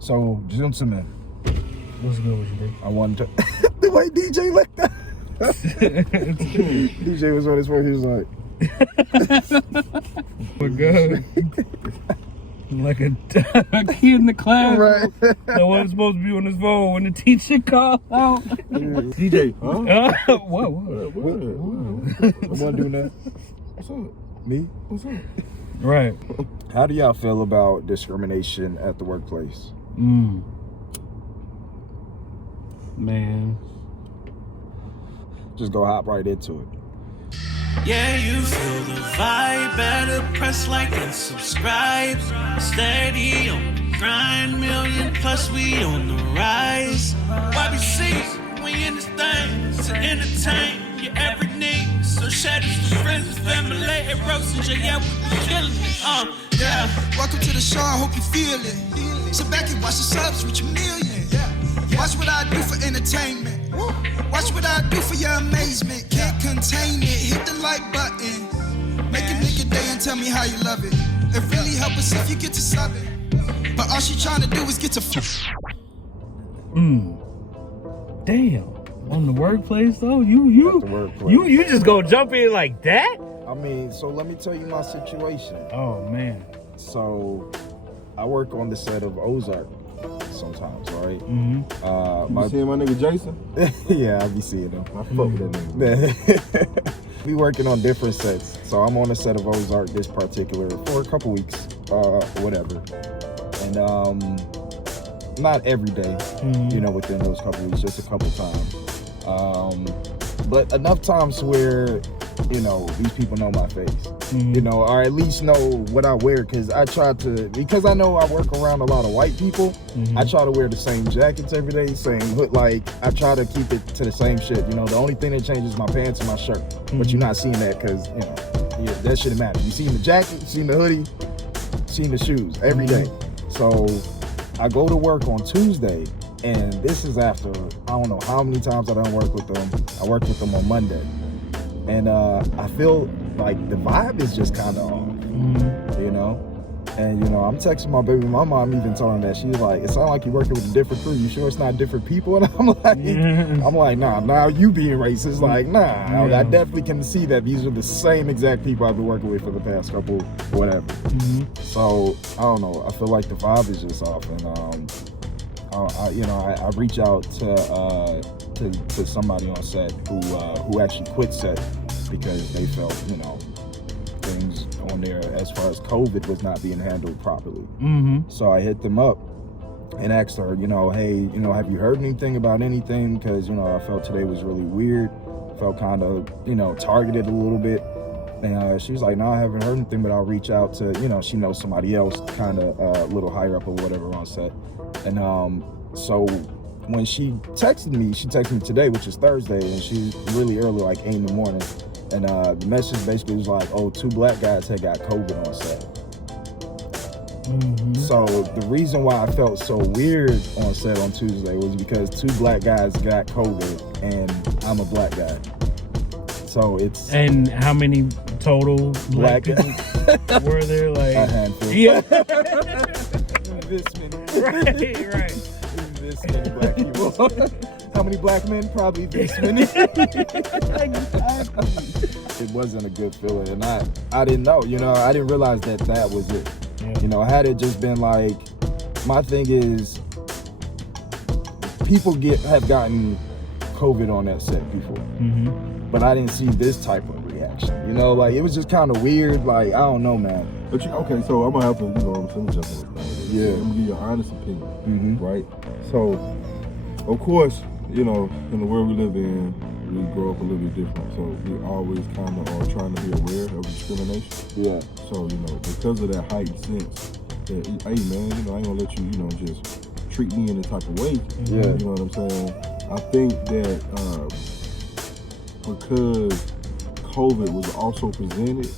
So, gentlemen, What's good with you, dude? I wanted to. The way DJ looked at DJ was on his phone. He was like, we're good. Like a kid in the class right. that wasn't supposed to be on his phone when the teacher called out. DJ, huh? What? I'm not doing that. What's up? Me? What's up? Right. How do y'all feel about discrimination at the workplace? Man. Just go hop right into it. Yeah, you feel the vibe. Better press like and subscribe. Steady on the grind. Million plus we on the rise. YBC, we in this thing to entertain your every need. So share this to friends and family. And Rose and J, yeah, we killing it. Yeah, welcome to the show. I hope you feel it. Sit back and watch the subs reach a million. Watch what I do for entertainment. Watch what I do for your amazement. Can't contain it. Hit the like button. Make a nigga day and tell me how you love it. It really help us if you get to sub it. But all she trying to do is get to Damn. On the workplace though, you just gonna jump in like that? I mean, so let me tell you my situation. Oh man. So, I work on the set of Ozark sometimes, right? You seeing my nigga Jason? Yeah, I be seeing him. I fuck with that nigga. We working on different sets. So I'm on the set of Ozark this particular for a couple weeks, whatever. And not every day, you know, within those couple weeks, just a couple times. But enough times where, you know, these people know my face, you know, or at least know what I wear, because I know I work around a lot of white people, I try to wear the same jackets every day, same hood, like, I try to keep it to the same shit, you know, the only thing that changes is my pants and my shirt, but you're not seeing that because, you know, that shouldn't matter. You seen the jacket, you seen the hoodie, seen the shoes every day. So I go to work on Tuesday, and this is after, I don't know how many times I done work with them. I worked with them on Monday. And I feel like the vibe is just kind of off, you know? And, you know, I'm texting my baby. My mom even told him that. She's like, it sounds like you're working with a different crew. You sure it's not different people? And I'm like, nah, now you being racist. Like, nah, I definitely can see that these are the same exact people I've been working with for the past couple, whatever. So, I don't know. I feel like the vibe is just off. And, I reach out to somebody on set who actually quit set because they felt, you know, things on there as far as COVID was not being handled properly. So I hit them up and asked her, you know, hey, you know, have you heard anything about anything? Because, you know, I felt today was really weird. Felt kind of, you know, targeted a little bit. And she was like, no, I haven't heard anything, but I'll reach out to, you know, she knows somebody else kind of a little higher up or whatever on set. And so when she texted me today, which is Thursday, and she's really early, like 8 in the morning. And the message basically was like, oh, 2 black guys had got COVID on set. So the reason why I felt so weird on set on Tuesday was because 2 black guys got COVID and I'm a black guy. So it's... And how many total black people were there? Like a handful. Yeah. This many. Right. This many black people. How many black men? Probably this many. It wasn't a good feeling, and I didn't know, you know, I didn't realize that was it. You know, had it just been like, my thing is, people have gotten COVID on that set before, but I didn't see this type of reaction. You know, like, it was just kind of weird. Like, I don't know, man. But okay, so I'm gonna have to, you know, I'm gonna jump on this. Yeah. I'm gonna give you an honest opinion, right? So, of course, you know, in the world we live in, we grow up a little bit different. So we always kind of are trying to be aware of discrimination. Yeah. So, you know, because of that heightened sense that, hey man, you know, I ain't gonna let you, you know, just treat me in this type of way. Yeah. You know what I'm saying? I think that because COVID was also presented,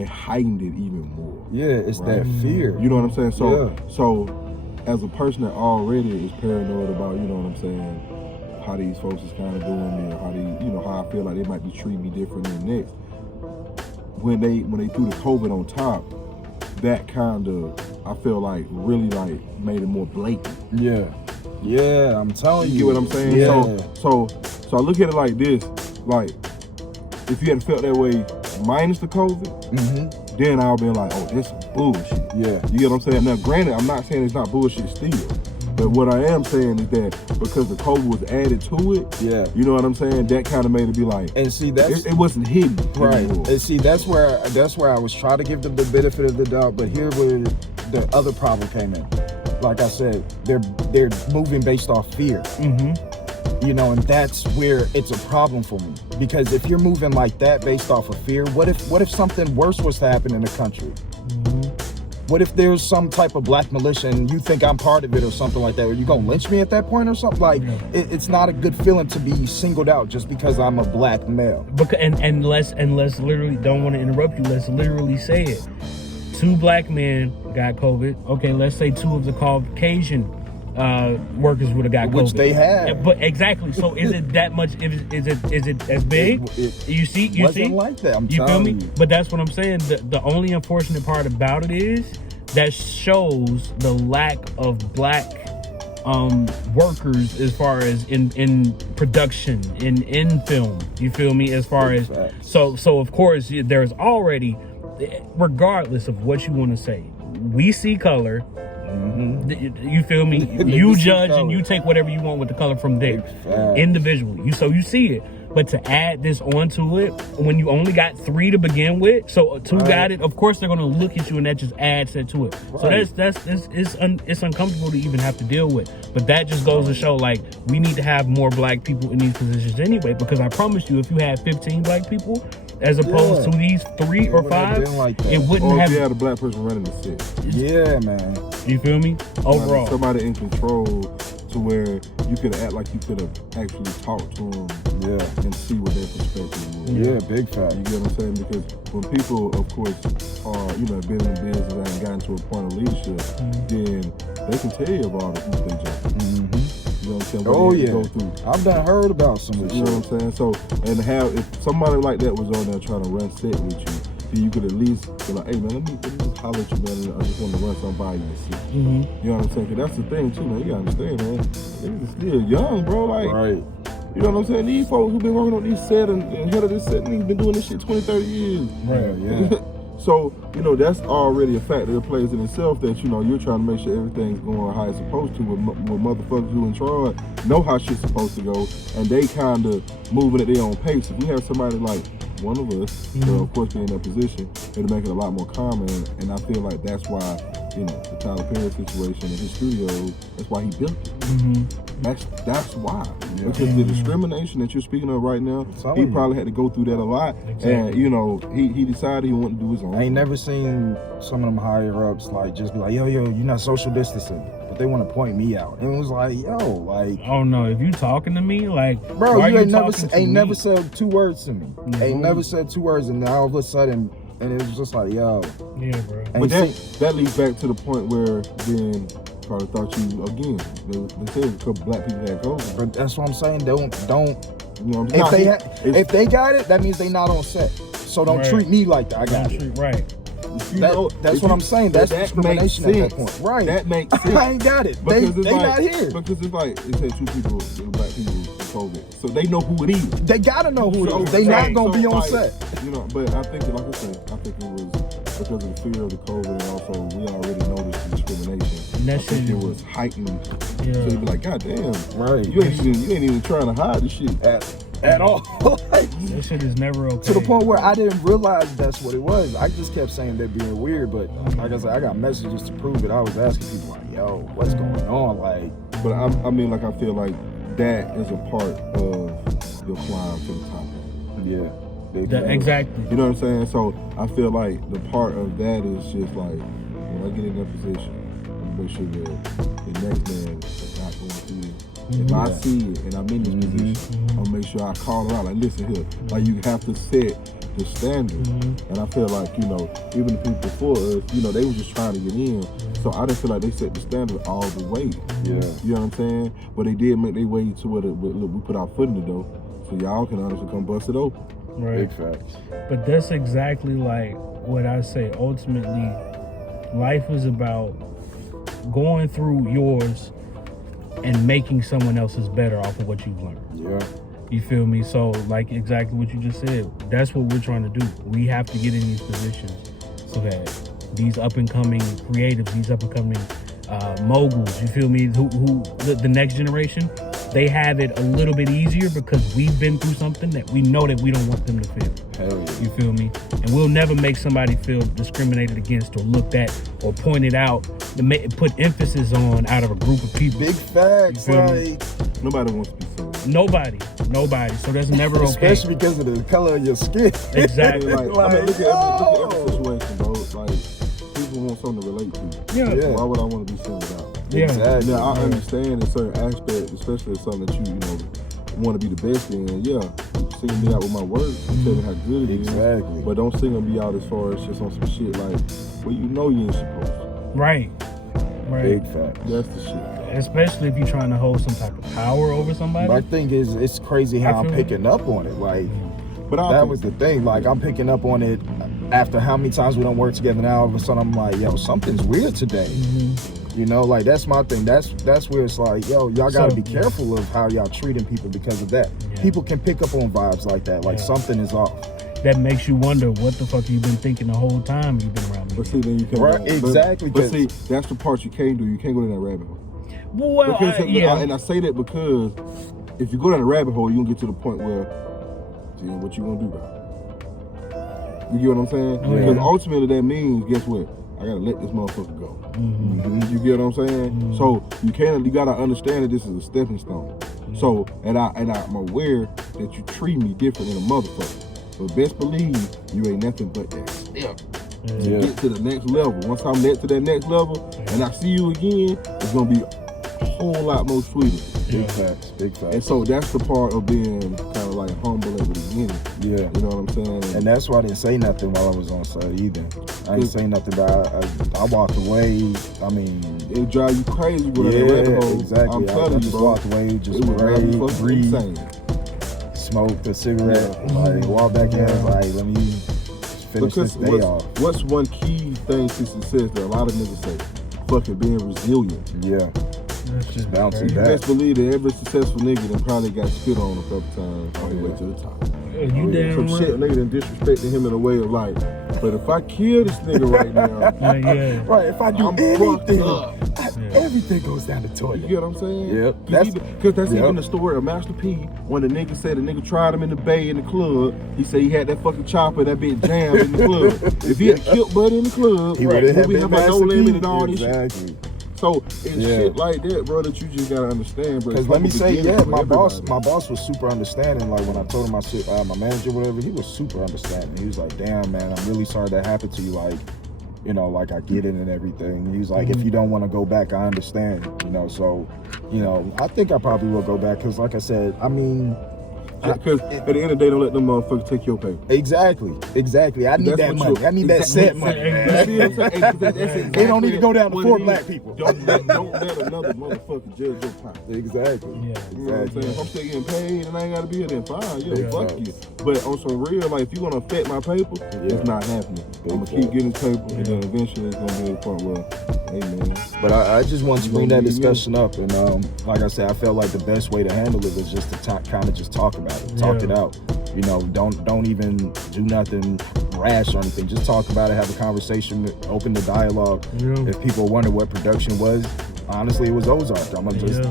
it heightened it even more. Yeah, it's that fear. You know what I'm saying? So as a person that already is paranoid about, you know what I'm saying, how these folks is kind of doing me, or how they, you know, how I feel like they might be treating me different than next. When they threw the COVID on top, that kind of I feel like really like made it more blatant. Yeah, I'm telling you. You get what I'm saying? Yeah. So I look at it like this, like if you hadn't felt that way minus the COVID, then I'll be like, oh, this is bullshit. Yeah. You get what I'm saying? Now, granted, I'm not saying it's not bullshit still, but what I am saying is that because the COVID was added to it, you know what I'm saying? That kind of made it be like, and see, that's it wasn't hidden, right? anymore. And see, that's where I was trying to give them the benefit of the doubt, but here where the other problem came in. Like I said, they're moving based off fear. You know, and that's where it's a problem for me, because if you're moving like that based off of fear, what if something worse was to happen in the country? What if there's some type of black militia and you think I'm part of it or something like that? Are you gonna lynch me at that point or something? Like, it's not a good feeling to be singled out just because I'm a black male. Because and let's literally, don't want to interrupt you. Let's literally say it. 2 black men got COVID. Okay, let's say 2 of the Caucasian workers would have got COVID. Which they have. But exactly. So is it that much? Is it as big? You see? Wasn't like that. I'm you feel telling me? you. But that's what I'm saying. The only unfortunate part about it is that shows the lack of black workers as far as in production, in film. You feel me? As far as so of course there's already, regardless of what you want to say, we see color. You feel me? You judge and you take whatever you want with the color from there individually. So you see it. But to add this onto it, when you only got 3 to begin with, so 2 got it, of course they're gonna look at you and that just adds that to it. So it's uncomfortable to even have to deal with. But that just goes to show, like, we need to have more black people in these positions anyway, because I promise you, if you had 15 black people as opposed to these 3 or 5, like it wouldn't or have. if you had a black person running the set. Yeah, man. You feel me? Overall, somebody in control to where you could act like you could have actually talked to them, and see what their perspective was. Yeah, big fact. You get what I'm saying? Because when people, of course, are been in the business and gotten to a point of leadership, then they can tell you about it if they jump. You know what I'm saying? Oh yeah, go through. I've done heard about some of this. You know what I'm saying? So, and if somebody like that was on there trying to run set with you, then you could at least be like, hey man, let me just holler at you, man. I just want to run something by you and see. You know what I'm saying? Because that's the thing too, man. You gotta understand, man. Niggas are still young, bro. Like, you know what I'm saying? These folks who've been working on these set and head of this set, niggas been doing this shit 20, 30 years. So, that's already a factor that plays in itself, that, you're trying to make sure everything's going how it's supposed to, with motherfuckers who in charge know how shit's supposed to go, and they kind of moving at their own pace. If we have somebody like one of us, of course, be in that position, it'll make it a lot more common, and I feel like that's why, the Tyler Perry situation in his studio, that's why he built it. That's why. Because the discrimination that you're speaking of right now, he probably had to go through that a lot. And, he decided he wanted to do his own. I ain't never seen some of them higher ups like just be like, yo, you're not social distancing. But they want to point me out. And it was like, oh no, if you talking to me, like, bro, you ain't never said 2 words to me. Ain't never said 2 words, and now all of a sudden, and it was just like, yo. Yeah, bro. But that leads back to the point where then probably thought you again. They said a couple black people had COVID. But that's what I'm saying. Don't. If they got it, that means they not on set. So don't treat me like that. I got it. Right. That's what I'm saying. That's discrimination at that point. Right. That makes sense. I ain't got it. They not here. Because it's like, it said 2 people, black people with COVID. So they know who it is. They gotta know who it is. They not gonna be on set. But I think, like I said, I think it was because of the fear of the COVID, and also we already noticed the discrimination. And I think it was heightened. Yeah. So you'd be like, God damn. Right. You ain't even trying to hide this shit. At all. That shit is never okay. To the point where I didn't realize that's what it was. I just kept saying they're being weird, but like I said, I got messages to prove it. I was asking people like, yo, what's going on? Like, but I feel like that is a part of your climb to the top. Yeah. Exactly. You know what I'm saying? So I feel like the part of that is just like, when I get in that position, I'm make sure that the next man is not going through this. If I see it and I'm in this position, I'll make sure I call her out. Like, listen here, like, you have to set the standard. And I feel like, even the people before us, they was just trying to get in. So I didn't feel like they set the standard all the way. Yeah. You know what I'm saying? But they did make their way to where we put our foot in the door, so y'all can honestly come bust it open. Right. Big facts. But that's exactly like what I say. Ultimately, Life is about going through yours and making someone else's better off of what you've learned. Yeah. You feel me? So, like exactly what you just said, that's what we're trying to do. We have to get in these positions so that these up-and-coming creatives, these up-and-coming moguls, you feel me, who the next generation, they have it a little bit easier because we've been through something that we know that we don't want them to feel. Hell yeah. You feel me? And we'll never make somebody feel discriminated against or looked at or pointed out, put emphasis on out of a group of people. Big facts, You feel me? like Nobody wants to be seen. Nobody. So that's never okay. especially because of the color of your skin. Exactly. Like, I mean, look at every situation, bro. Like, people want something to relate to. Yeah. Yeah. Why would I want to be seen without? Yeah. Exactly. Yeah, I understand in certain aspects, especially something that you know, want to be the best in. Yeah, singing me out with my work, tell me how good it is. Exactly. But don't sing me out as far as just on some shit like, well, you know you ain't supposed to. Right. Big facts. That's the shit. Especially if you're trying to hold some type of power over somebody. My thing is, it's crazy how I'm picking up on it. Like, But that was the thing. Like, I'm picking up on it after how many times we don't work together now. All of a sudden, I'm like, yo, something's weird today. You know, like, that's my thing. That's where it's like, yo, y'all got to be careful of how y'all treating people because of that. Yeah. People can pick up on vibes like that. Like, something is off. That makes you wonder what the fuck you've been thinking the whole time you've been around me. But see, then you can't. Right, exactly. But see, that's the part you can't do. You can't go down that rabbit hole. Well, Because, yeah. and I say that because if you go down the rabbit hole, you gonna get to the point where, see, what you gonna do about it? You get what I'm saying? Yeah. Because ultimately that means, guess what? I gotta let this motherfucker go. You get what I'm saying? So you gotta understand that this is a stepping stone. So, and I'm aware that you treat me different than a motherfucker. But best believe you ain't nothing but that step. To get to the next level. Once I'm to that next level and I see you again, it's gonna be a whole lot more sweeter. Big facts. Big facts. And so that's the part of being kind of like humble at the beginning. Yeah. You know what I'm saying? And that's why I didn't say nothing while I was on set either. I didn't say nothing, but I walked away. I mean, it drive you crazy with that rabbit hole. Exactly. I'm telling I you, just bro. walked away, just It would drive you prayed, fucking breathe, insane. smoked a cigarette, like walk back in, like let me finish this day off. What's one key thing to success that a lot of niggas say? Fucking being resilient. Yeah. Just bouncing You back. best believe that every successful nigga that probably got spit on a couple times on the way to the top. You damn Some right. shit nigga done disrespected him in a way of like, but if I kill this nigga right now, Right, if I do I'm anything, fucked up. everything goes down the You toilet. get what I'm saying? Yep. Because that's even the story of Master P. When the nigga said the nigga tried him in the bay in the club, he said he had that fucking chopper, that bitch jammed in the club. If he had killed Buddy in the club, He would have we been have No Master Limit P. and all this shit. Exactly. So it's shit like that, bro, that you just gotta understand, bro. Because let me say, my boss everybody. was super understanding. Like when I told him my shit, my manager, whatever, he was super understanding. He was like, "Damn, man, I'm really sorry that happened to you. Like, you know, like I get it and everything." He was like, "If you don't want to go back, I understand." You know, so, you know, I think I probably will go back because, like I said, I mean, Because at the end of the day, don't let them motherfuckers take your paper. Exactly. I need that money. I need that set money. They don't need to go down to 4 black people. Don't let another motherfucker judge your pocket. Exactly. Yeah. You know what I'm saying? If I'm still getting paid and I ain't gotta be here, then fine. Yeah, fuck facts. you. But on some real, like, if you gonna affect my paper, it's not happening. I'm gonna keep getting this paper, and then eventually it's gonna be a point where, hey man. But I just wanted to bring that discussion up, and like I said, I felt like the best way to handle it was just to kind of just talk about it, talk it out. You know, don't even do nothing rash or anything. Just talk about it, have a conversation, open the dialogue. If people wonder what production was, honestly, it was Ozark. I'm gonna just,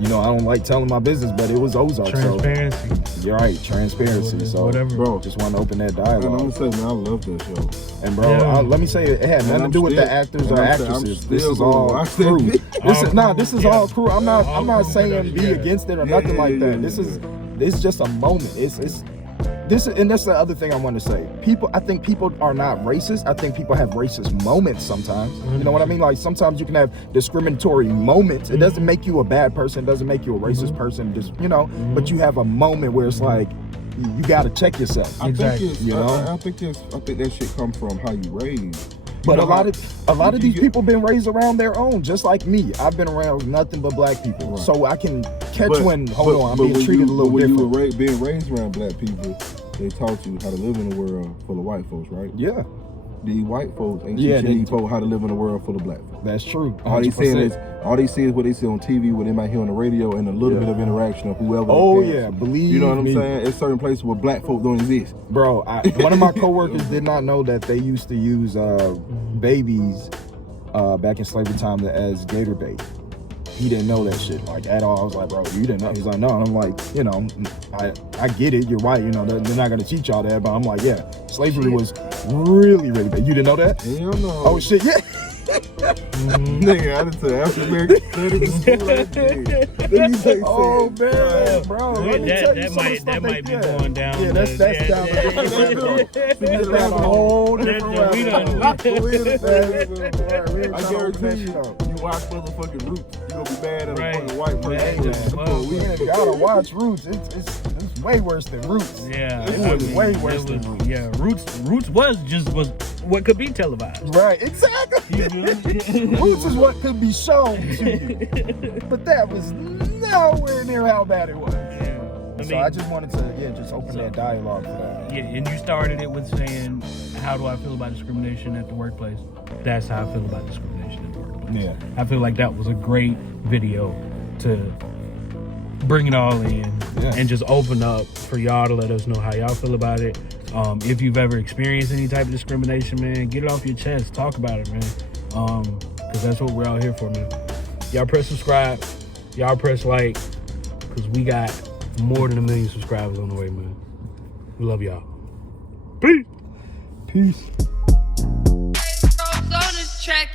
you know, I don't like telling my business, but it was Ozark. Transparency. So you're right, transparency. So whatever. Bro, just want to open that and I'm dialogue. gonna say, man, I love that show. And bro, let me say, it had nothing to do with the actors or actresses. This is all crew. This is all crew. I'm not saying be against it or nothing like that. It's just a moment. And that's the other thing I want to say. I think people are not racist. I think people have racist moments sometimes. You know what I mean? Like sometimes you can have discriminatory moments. It doesn't make you a bad person. It doesn't make you a racist person. Just, you know, but you have a moment where it's like, you got to check yourself. I think it's, you know? I think that shit come from how you raised. But a lot of these people been raised around their own, just like me. I've been around nothing but black people, so I can catch I'm being treated a little different. When you were being raised around black people, they taught you how to live in a world full of white folks, right? Yeah. these white folks ain't Yeah, teaching they- these folks how to live in a world full of black folks. That's true. All they saying 100%. is what they see on TV, what they might hear on the radio, and a little bit of interaction of whoever. Oh their parents yeah, is. believe You know what I'm me. saying? It's certain places where black folk don't exist. Bro, one of my coworkers did not know that they used to use babies back in slavery time as gator bait. He didn't know that shit like at all. I was like, bro, you didn't know? He's like, no. And I'm like, you know, I get it. You're white. You know, they're not gonna teach y'all that. But I'm like, yeah, slavery was really, really bad. You didn't know that? Hell no. Oh shit, yeah. Nigga, I done took African American studies in school like that. Oh man, bro. That- let me tell you that some of the might- stuff that they might be did. going down Yeah, that's the- down. yeah. That's down a whole different We rabbit done- hole. I guarantee you watch motherfucking Roots, you gonna be mad at a Right. fucking white person. Right. for Well, a week. Man, gotta watch Roots. It's way worse than Roots. Yeah, It was way worse than Roots. Yeah, Roots was what could be televised. Right, exactly. Roots is what could be shown to you, but that was nowhere near how bad it was. So I just wanted to, just open that dialogue for that. Yeah, and you started it with saying, "How do I feel about discrimination at the workplace?" That's how I feel about discrimination at the workplace. Yeah. I feel like that was a great video to bring it all in and just open up for y'all to let us know how y'all feel about it. If you've ever experienced any type of discrimination, man, get it off your chest. Talk about it, man. Because that's what we're out here for, man. Y'all press subscribe. Y'all press like. Because we got more than 1 million subscribers on the way, man. We love y'all. Peace. Peace. On this track.